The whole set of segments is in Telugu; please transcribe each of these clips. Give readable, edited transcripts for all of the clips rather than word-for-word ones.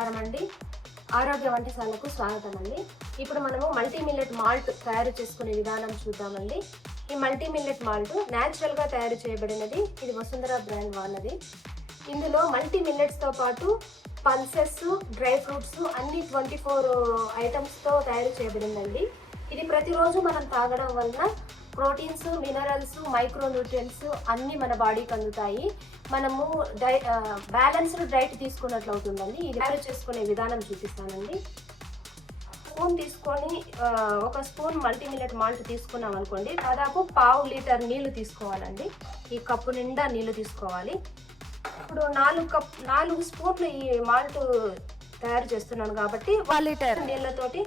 నమస్కారం అండి. ఆరోగ్య వంటశాలకు స్వాగతం అండి. ఇప్పుడు మనము మల్టీ మిల్లెట్ మాల్ట్ తయారు చేసుకునే విధానం చూద్దామండి. ఈ మల్టీ మిల్లెట్ మాల్ట్ న్యాచురల్గా తయారు చేయబడినది. ఇది వసుంధర బ్రాండ్ వాళ్ళది. ఇందులో మల్టీ మిల్లెట్స్తో పాటు పల్సెస్, డ్రై ఫ్రూట్స్ అన్ని 24 ఐటమ్స్తో తయారు చేయబడిందండి. ఇది ప్రతిరోజు మనం తాగడం వలన ప్రోటీన్స్, మినరల్స్, మైక్రోన్యూట్రియన్స్ అన్నీ మన బాడీకి అందుతాయి. మనము బ్యాలెన్స్డ్ డైట్ తీసుకున్నట్లు అవుతుందండి. ఇది తయారు చేసుకునే విధానం చూపిస్తానండి. స్పూన్ తీసుకొని ఒక స్పూన్ మల్టీ మిల్లెట్ మాల్ట్ తీసుకున్నాం అనుకోండి, దాదాపు 1/2 లీటర్ నీళ్లు తీసుకోవాలండి. ఈ కప్పు నిండా నీళ్లు తీసుకోవాలి. ఇప్పుడు 4 స్పూన్లు ఈ మాల్ట్ తయారు చేస్తున్నాను కాబట్టి 1 లీటర్ నీళ్ళతోటి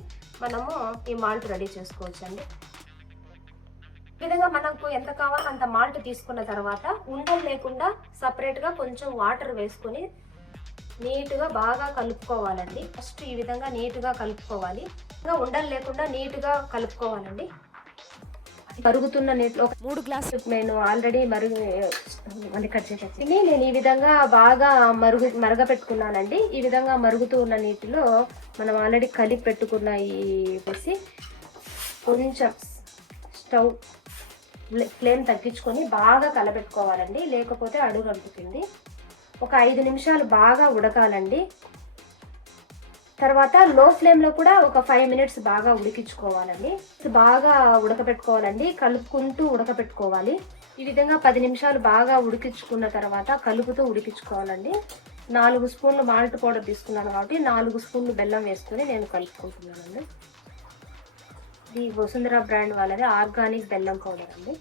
మనము ఈ మాల్ట్ రెడీ చేసుకోవచ్చండి. ఈ విధంగా మనకు ఎంత కావాలో అంత మాల్ట్ తీసుకున్న తర్వాత ఉండలు లేకుండా సపరేట్గా కొంచెం వాటర్ వేసుకొని నీట్గా బాగా కలుపుకోవాలండి. ఫస్ట్ ఈ విధంగా నీట్గా కలుపుకోవాలి. ఉండలు లేకుండా నీట్గా కలుపుకోవాలండి. మరుగుతున్న నీటిలో 3 గ్లాసులు నేను ఆల్రెడీ నేను ఈ విధంగా బాగా మరగపెట్టుకున్నానండి. ఈ విధంగా మరుగుతూ ఉన్న నీటిలో మనం ఆల్రెడీ కలిపి పెట్టుకున్న ఈ వేసి కొంచెం స్టవ్ ఫ్లేమ్ తగ్గించుకొని బాగా కలబెట్టుకోవాలండి, లేకపోతే అడుగు అంటుతుంది. ఒక 5 నిమిషాలు బాగా ఉడకాలండి. తర్వాత లో ఫ్లేమ్లో కూడా ఒక 5 మినిట్స్ బాగా ఉడికించుకోవాలండి. బాగా ఉడకపెట్టుకోవాలండి, కలుపుకుంటూ ఉడకపెట్టుకోవాలి. ఈ విధంగా 10 నిమిషాలు బాగా ఉడికించుకున్న తర్వాత కలుపుతూ ఉడికించుకోవాలండి. 4 స్పూన్లు మాల్ట్ పౌడర్ తీసుకున్నాను కాబట్టి 4 స్పూన్లు బెల్లం వేసుకొని నేను కలుపుకుంటున్నానండి. ఇది వసుంధర బ్రాండ్ వాళ్ళది ఆర్గానిక్ బెల్లం పౌడర్ అండి.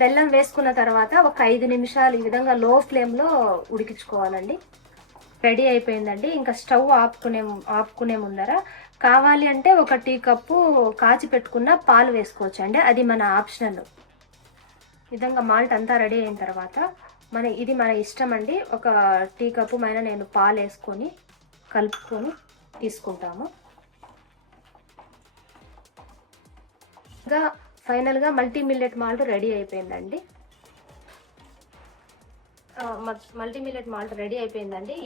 బెల్లం వేసుకున్న తర్వాత ఒక 5 నిమిషాలు ఈ విధంగా లో ఫ్లేమ్లో ఉడికించుకోవాలండి. రెడీ అయిపోయిందండి. ఇంకా స్టవ్ ఆపుకునే ముందర కావాలి అంటే ఒక టీ కప్పు కాచి పెట్టుకున్న పాలు వేసుకోవచ్చు అండి. అది మన ఆప్షనల్. విధంగా మాల్ట్ అంతా రెడీ అయిన తర్వాత ఇది మన ఇష్టం అండి. ఒక టీ కప్పు పైన నేను పాలు వేసుకొని కలుపుకొని తీసుకుంటాము. ఇంకా ఫైనల్గా మల్టీ మిల్లెట్ మాల్ట్ రెడీ అయిపోయిందండి.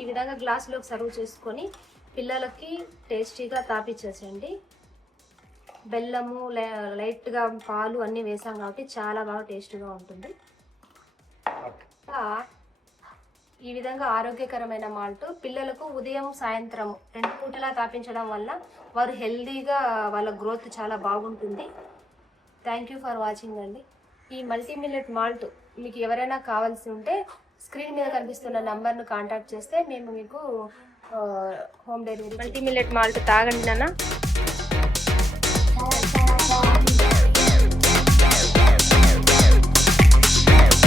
ఈ విధంగా గ్లాసులోకి సర్వ్ చేసుకొని పిల్లలకి టేస్టీగా తాపిచ్చేసండి. బెల్లము, లైట్గా పాలు అన్నీ వేసాం కాబట్టి చాలా బాగా టేస్టీగా ఉంటుంది. ఈ విధంగా ఆరోగ్యకరమైన మాల్ట్ పిల్లలకు ఉదయం, సాయంత్రం 2 పూటలా తాపించడం వల్ల వారు హెల్దీగా వాళ్ళ గ్రోత్ చాలా బాగుంటుంది. థ్యాంక్ యూ ఫర్ వాచింగ్ అండి. ఈ మల్టీ మిల్లెట్ మాల్ట్ మీకు ఎవరైనా కావాల్సి ఉంటే స్క్రీన్ మీద కనిపిస్తున్న నంబర్ను కాంటాక్ట్ చేస్తే మేము మీకు home delivery. Multi millet malt తాగండి నాన్న.